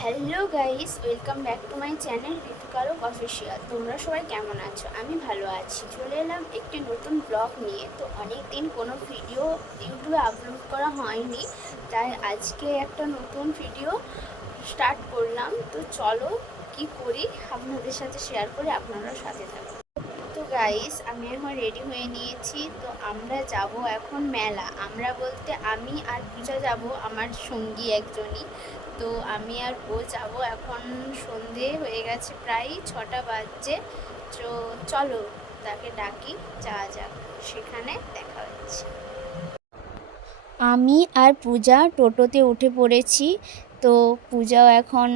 Hello guys, welcome back to my channel Ritukarak official. তোমরা সবাই কেমন আছো? আমি ভালো আছি। চলে এলাম একটি নতুন ব্লগ নিয়ে। তো অনেক দিন কোনো ভিডিও ইউটিউবে আপলোড করা হয়নি, তাই আজকে একটা নতুন ভিডিও স্টার্ট করলাম। তো চলো কি করি আপনাদের সাথে শেয়ার করে আপনারা সাথে থাকুন। তো গাইস, আমি এখন রেডি হয়ে নিয়েছি। তো আমরা যাব এখন মেলা। আমরা বলতে আমি আর পূজা যাব, আমার সঙ্গী একজনই। তো আমি আর ও যাব। এখন সন্ধে হয়ে গেছে, প্রায় 6টা বাজছে। তো চলো তাকে ডাকি, যাওয়া যাক, সেখানে দেখা হচ্ছে। আমি আর পূজা টোটোতে উঠে পড়েছি। তো পূজাও এখন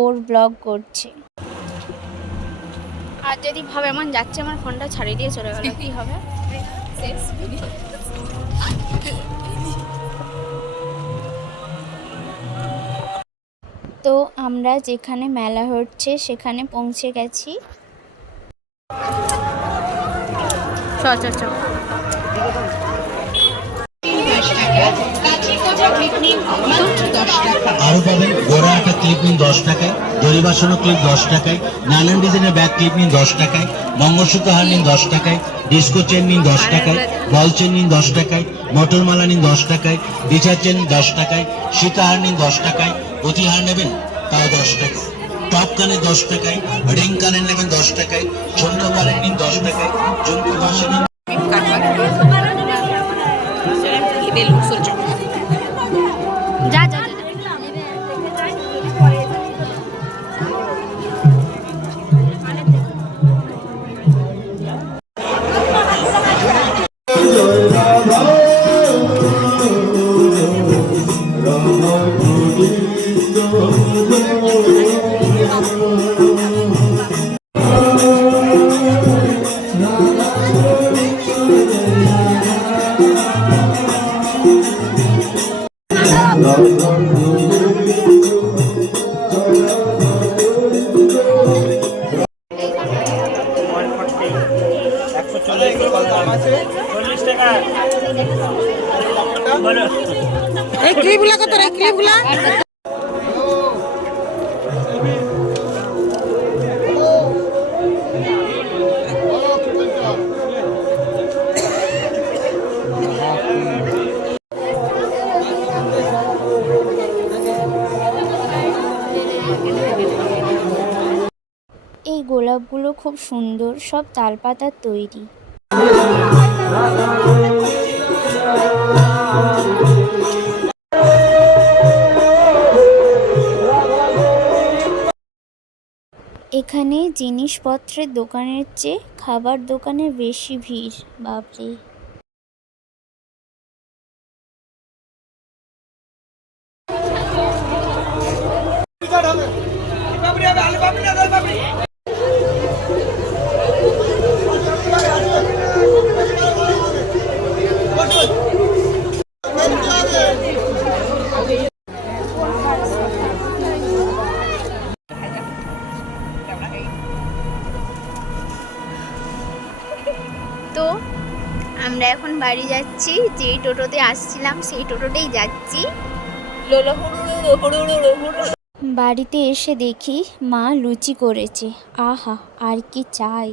ওর ব্লগ করছে। আর যদি ভাবে এমন যাচ্ছে, আমার ফোনটা ছাড়িয়ে দিয়ে চলে গেল, কি হবে? তো আমরা যেখানে মেলা হচ্ছে সেখানে পৌঁছে গেছি। আরো পাবেন গোড়া একটা ক্লিপ নিন 10 টাকায়, দড়ি বাসানো ক্লিপ 10 টাকায়, নানান ডিজাইনের ব্যাগ ক্লিপ নিন 10 টাকায়, মঙ্গলসূত্র হার নিন 10 টাকায়, ডিস্কো চেন নিন 10 টাকায়, বল চেন নিন 10 টাকায়, মটর মালা নিন 10 টাকায়, বিচার চেন 10 টাকায়, সীতাহার নিন 10 টাকায়, অতিহার নেবেন তাও 10 টাকায়, টপ কানে 10 টাকায়, রিং কানে নেবেন 10 টাকায়, ছোট্ট কানে নিন 10 টাকায়, ঝুমকো পাশে নিন। যা যা যা। এই ক্লিপগুলা কত রে? ক্লিপগুলা এই গোলাপগুলো খুব সুন্দর, সব তালপাতার তৈরি। এখানে জিনিসপত্রের দোকানের চেয়ে খাবার দোকানে বেশি ভিড়, বাপরে। তো আমরা এখন বাড়ি যাচ্ছি। যেই টোটোতে আসছিলাম সেই টোটোতেই যাচ্ছি। বাড়িতে এসে দেখি মা লুচি করেছে। আহা, আর কি চাই।